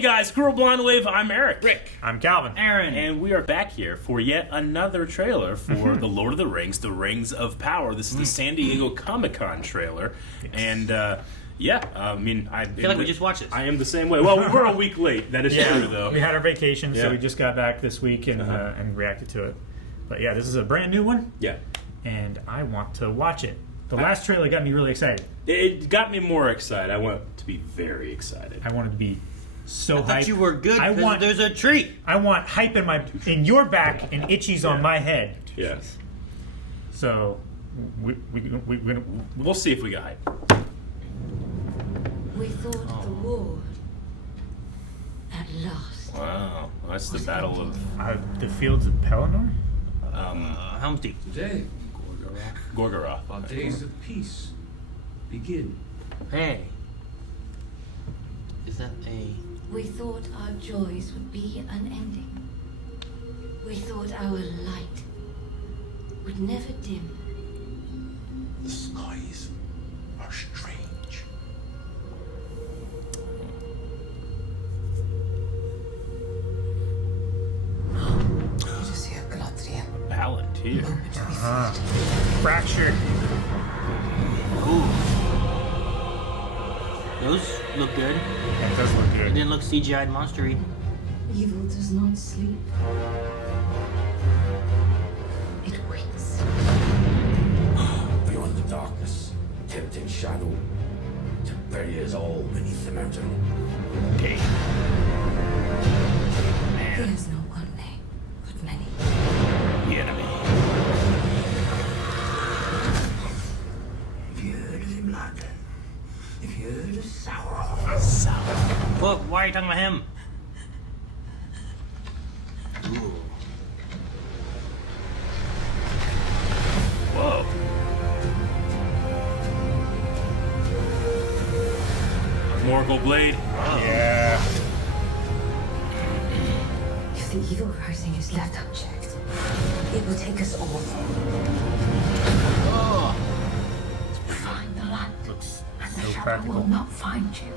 guys, Squirrel Blind Wave, I'm Eric. Rick. I'm Calvin. Aaron. And we are back here for yet another trailer for The Lord of the Rings, The Rings of Power. This is the San Diego Comic-Con trailer. Yes. And, I feel like we just watched this. I am the same way. Well, we were a week late. That is true, though. We had our vacation, so we just got back this week and reacted to it. But yeah, this is a brand new one. Yeah. And I want to watch it. The last trailer got me really excited. It got me more excited. I want to be very excited. I wanted to be so hyped. I thought you were good. There's a treat. I want hype in your back and itchies on my head. Yes. So we'll see if we got hype. We thought the war at last. Wow, that's the battle of the fields of Pelennor. Helm's Deep. Today, Gorgoroth. our days of peace begin. Hey. Is that a... We thought our joys would be unending. We thought our light would never dim. The skies are strange. Palantir. Fractured. Ooh. Those look good. That does look It good. didn't look CGI'd monstery. Evil does not sleep. It wakes. Beyond the darkness, tempting shadow, to bury us all beneath the mountain. Okay. There is no one name, but many. The enemy. If you heard of him, lad, if you heard of Sauron. Well, why are you talking about him? Ooh. Whoa. Morgul Blade. Yeah. If the evil rising is left unchecked, it will take us all. Oh. Find the land, Looks and the so shadow practical. will not find you.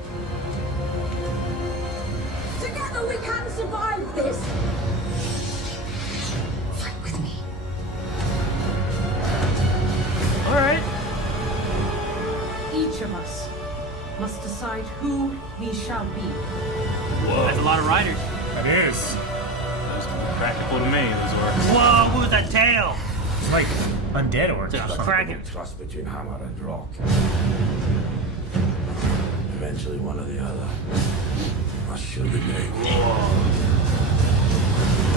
Together we can survive this. Fight with me. All right. Each of us must decide who we shall be. Whoa. That's a lot of riders. That is. Those were practical to me, those orcs. Whoa, who was that tail? It's like undead orcs. It's or a something. kraken. Trust between hammer and rock. Eventually, one or the other must show the day.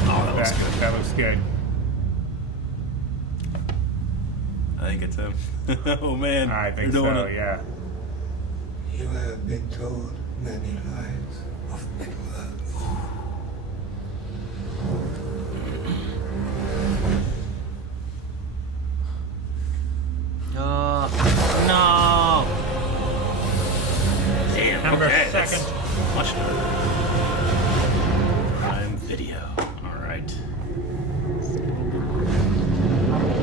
Oh, that looks good. That looks good. I think it's him. Oh, man. I think They're doing so, it. yeah. You have been told many lies of Middle-earth. No. Damn, Number okay, second. that's much better. Prime Video. All right.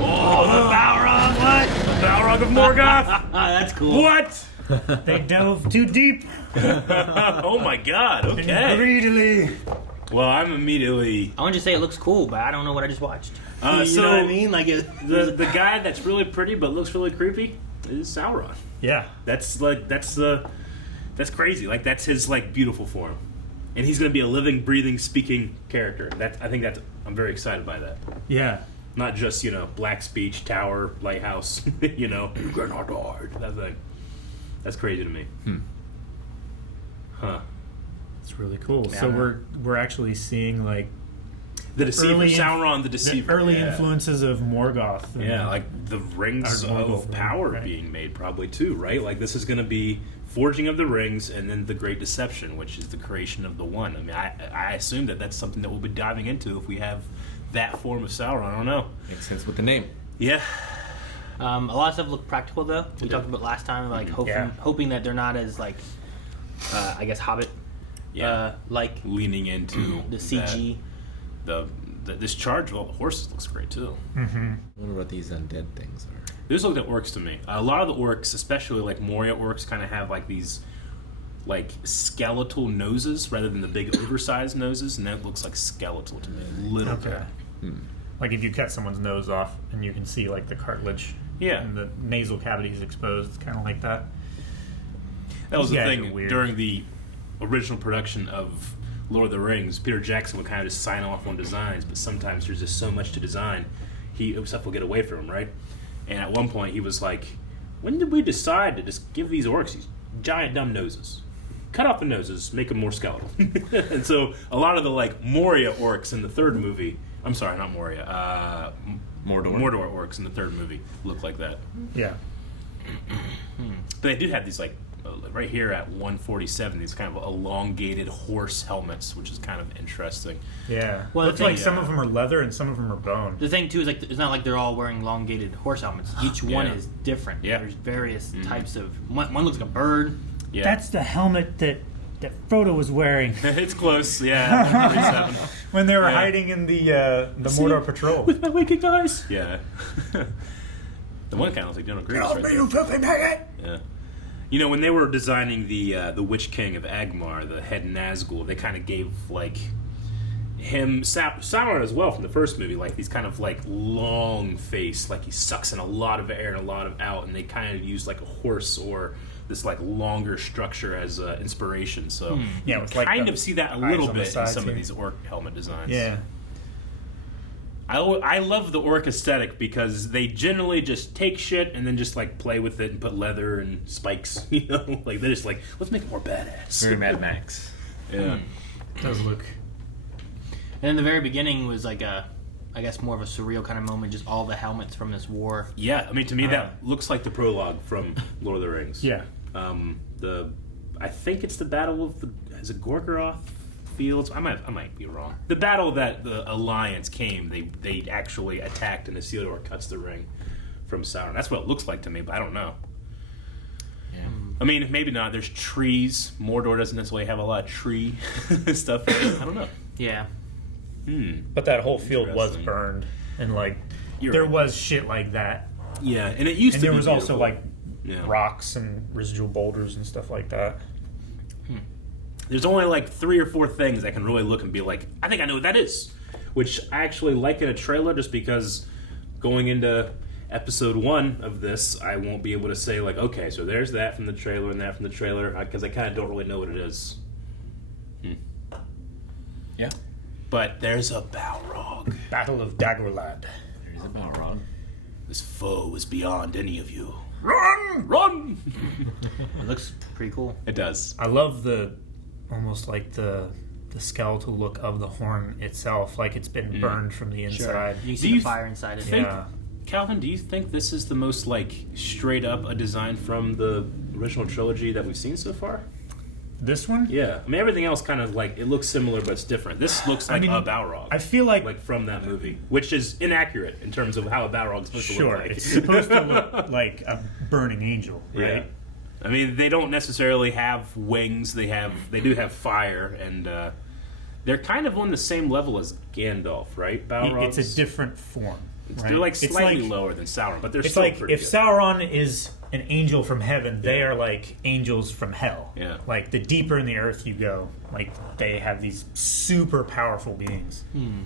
Oh, the Balrog, what? The Balrog of Morgoth. That's cool. What? They dove too deep Oh my God. and Okay. greedily. Well, I'm immediately. I want to say it looks cool, but I don't know what I just watched. You So know what I mean? Like the guy that's really pretty but looks really creepy is Sauron. Yeah. That's crazy. Like that's his like beautiful form, and he's gonna be a living, breathing, speaking character. I'm very excited by that. Yeah. Not just black speech, tower, lighthouse. You cannot hide. That thing. That's crazy to me. Huh. It's really cool. Yeah. So we're actually seeing like The Deceiver, early Sauron, the Deceiver. early yeah. influences of Morgoth. and- Yeah, like the Rings Or Morgul, of Power right. being made probably too, right? Like this is going to be Forging of the Rings and then the Great Deception, which is the creation of the One. I mean, I assume that's something that we'll be diving into if we have that form of Sauron. I don't know. Makes sense with the name. Yeah. a lot of stuff looked practical though. We talked about last time, like hoping that they're not as like, I guess Hobbit, like leaning into the CG. This charge of all the horses looks great too. Mm-hmm. I wonder what these undead things are. This looked at orcs to me. A lot of the orcs, especially like Moria orcs, kind of have like these like skeletal noses rather than the big oversized noses, and that looks like skeletal to me a little bit. Like if you cut someone's nose off and you can see like the cartilage and the nasal cavity is exposed, it's kind of like that. That was the Yeah, thing weird. during the original production of Lord of the Rings. Peter Jackson would kind of just sign off on designs, but sometimes there's just so much to design, stuff will get away from him, right? And at one point he was like, when did we decide to just give these orcs these giant dumb noses? Cut off the noses, make them more skeletal. And so a lot of the like Moria orcs in the third movie, I'm sorry, not Moria, Mordor orcs in the third movie look like that. Yeah. But they do have these like right here at 147, these kind of elongated horse helmets, which is kind of interesting. Yeah. Well, Looks like some of them are leather and some of them are bone. The thing too is like it's not like they're all wearing elongated horse helmets. Each one is different. Yeah. There's various types of. One looks like a bird. Yeah, That's the helmet that Frodo was wearing it's close. Yeah, 147. when they were hiding in the Mordor patrol. With my wicked eyes. Yeah. The one kind of looks like Donald Greaves right there. You filthy maggot! Yeah. You know, when they were designing the Witch King of Agmar, the head Nazgul, they kind of gave like him Sauron as well from the first movie, like these kind of like long face, like he sucks in a lot of air and a lot of out, and they kind of use like a horse or this like longer structure as inspiration. So Yeah, you it's like kind the of see that a eyes little on the bit in sides some of here. these orc helmet designs. Yeah. I love the orc aesthetic because they generally just take shit and then just like play with it and put leather and spikes, you know? Like they're just like, let's make it more badass. Very Mad Max. Yeah. It does look. And in the very beginning was like I guess more of a surreal kind of moment, just all the helmets from this war. Yeah, I mean to me that looks like the prologue from Lord of the Rings. Yeah. I think it's the battle of is it Gorgoroth Fields? I might be wrong. The battle that the Alliance came, they actually attacked and Isildur cuts the ring from Sauron. That's what it looks like to me, but I don't know. Yeah. I mean, maybe not. There's trees. Mordor doesn't necessarily have a lot of tree stuff. I don't know. Yeah. But that whole field was Interesting. burned, and like You're there right. was shit like that, Yeah, and it used and to there be was also beautiful. like Yeah. rocks and residual boulders and stuff like that. There's only like 3 or 4 things I can really look and be like, I think I know what that is. Which I actually like in a trailer just because going into episode 1 of this, I won't be able to say like, okay, so there's that from the trailer and that from the trailer, because I kind of don't really know what it is. Yeah. But there's a Balrog. Battle of Dagorlad. There's a Balrog. This foe is beyond any of you. Run! Run! It looks pretty cool. It does. I love the almost like the skeletal look of the horn itself, like it's been burned from the inside. You can Do see you the fire inside it. think- Yeah. Calvin, do you think this is the most like straight up a design from the original trilogy that we've seen so far? This one? Yeah, I mean everything else kind of like it looks similar but it's different. This looks like mean, a Balrog. I feel like from that movie, which is inaccurate in terms of how a Balrog's supposed to sure, look like. it's supposed to look like a burning angel, right? Yeah. I mean, they don't necessarily have wings. They do have fire, and they're kind of on the same level as Gandalf, right? Balrogs. It's a different form. Right? They're like It's slightly lower than Sauron, but they're It's still like pretty if good. Sauron is an angel from heaven, they are like angels from hell. Yeah. Like the deeper in the earth you go, like they have these super powerful beings.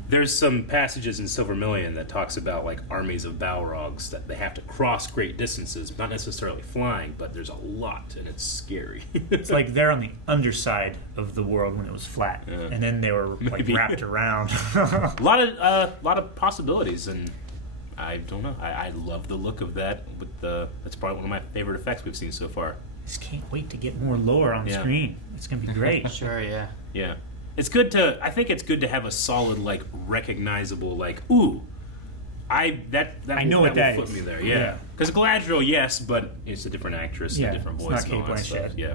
There's some passages in Silvermillion that talks about like armies of Balrogs that they have to cross great distances, not necessarily flying, but there's a lot, and it's scary. It's like they're on the underside of the world when it was flat, and then they were like Maybe. wrapped around. a lot of possibilities, and I don't know. I love the look of that. That's probably one of my favorite effects we've seen so far. Just can't wait to get more lore on Yeah. screen. It's gonna be great. Sure, yeah. Yeah, it's good to. I think it's good to have a solid, like, recognizable, like, ooh, I know what that will put is. me there. Yeah. Yeah, because Galadriel, yes, but it's a different actress, Yeah, and a different it's voice, not and all Kate that stuff. Blanchett. Yeah,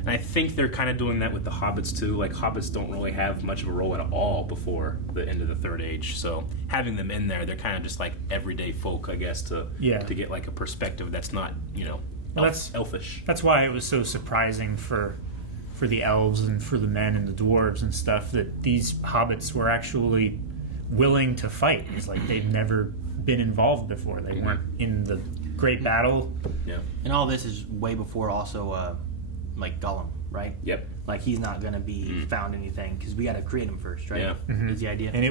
and I think they're kind of doing that with the Hobbits too. Like, Hobbits don't really have much of a role at all before the end of the Third Age. So having them in there, they're kind of just like everyday folk, I guess, to get like a perspective that's not, Well, elfish. That's why it was so surprising for the elves and for the men and the dwarves and stuff that these hobbits were actually willing to fight. It's like they've never been involved before. They weren't in the great battle. Yeah. And all this is way before also like Gollum. right? Yep. Like he's not gonna be found anything because we got to create him first, right? Yeah. Is the idea? And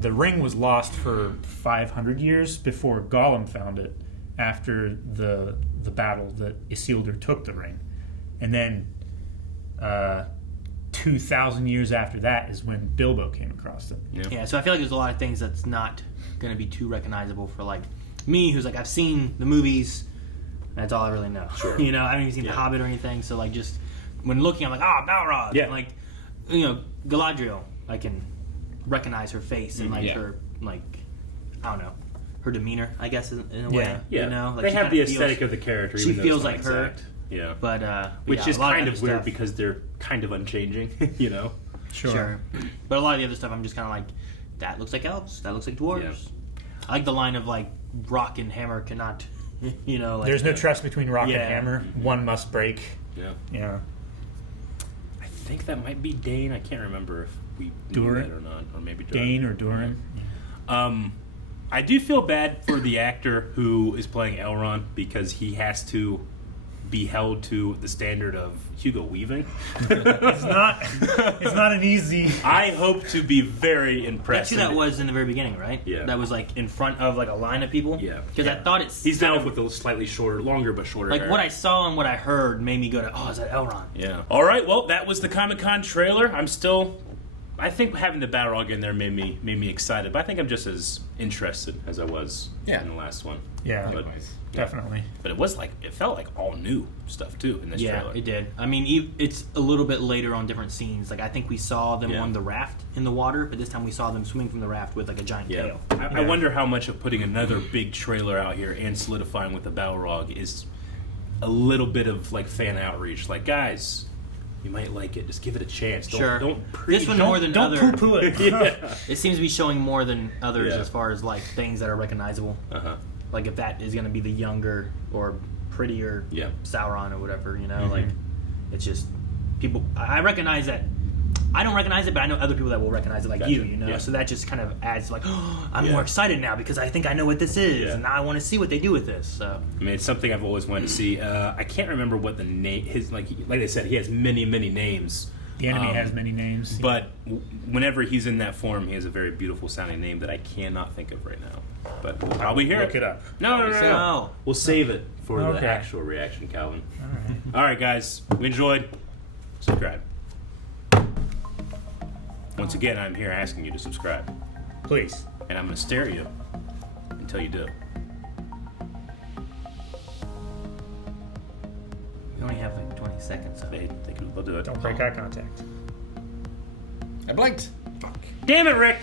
the ring was lost for 500 years before Gollum found it after the battle that Isildur took the ring. And then 2,000 years after that is when Bilbo came across it. Yeah, so I feel like there's a lot of things that's not going to be too recognizable for like me, who's like I've seen the movies, that's all I really know. Sure. You know, I haven't even seen The Hobbit or anything, so like just when looking, I'm like, Balrog. Yeah. And like, you know, Galadriel, I can recognize her face and like her like I don't know, her demeanor, I guess in a way. Yeah. You know, like they she have the kinda aesthetic feels, of the character. she even though feels it's not like her. exact. Yeah. But Which yeah, is a lot kind of of other weird stuff- because they're kind of unchanging, you know? Sure. But a lot of the other stuff, I'm just kind of like, that looks like elves. That looks like dwarves. Yeah. I like the line of like, rock and hammer cannot, you know. Like, There's no trust between rock and Yeah. hammer. One must break. Yeah. Yeah. I think that might be Dane. I can't remember if we knew Durin? that or not. Or maybe Dane or Durin. I do feel bad for the actor who is playing Elrond because he has to be held to the standard of Hugo Weaving. It's not an easy. I hope to be very That's impressed. who that was in the very beginning, right? Yeah. That was like in front of like a line of people. Yeah. Because I thought it's He's down with a slightly shorter, longer but shorter like hair. what I saw and what I heard made me go to, oh, is that Elrond? Yeah. All right. Well, that was the Comic-Con trailer. I think having the Balrog in there made me excited, but I think I'm just as interested as I was in the last one. Yeah, But, definitely. but it felt like all new stuff too in this trailer. Yeah, it did. I mean, it's a little bit later on different scenes. Like I think we saw them on the raft in the water, but this time we saw them swimming from the raft with like a giant tail. I wonder how much of putting another big trailer out here and solidifying with the Balrog is a little bit of like fan outreach. Like, guys, you might like it. Just give it a chance. Don't This one more than Don't other. poo-poo it. It seems to be showing more than others Yeah. as far as like things that are recognizable. Uh-huh. Like if that is going to be the younger or prettier Sauron or whatever, you know, like it's just people. I recognize that. I don't recognize it, but I know other people that will recognize it, like you know. Yeah. So that just kind of adds like, oh, I'm more excited now because I think I know what this is, and now I want to see what they do with this. So I mean, it's something I've always wanted to see. I can't remember what the name his like I said, he has many names. The enemy has many names. But whenever he's in that form, he has a very beautiful sounding name that I cannot think of right now. But we'll probably hear Look it up. No. We'll save it for the Okay. actual reaction, Calvin. All right, guys. We enjoyed. Subscribe. Once again, I'm here asking you to subscribe. Please. And I'm going to stare at you until you do. we only have like 20 seconds. So. They'll do it. Don't break eye contact. I blinked. Damn it, Rick!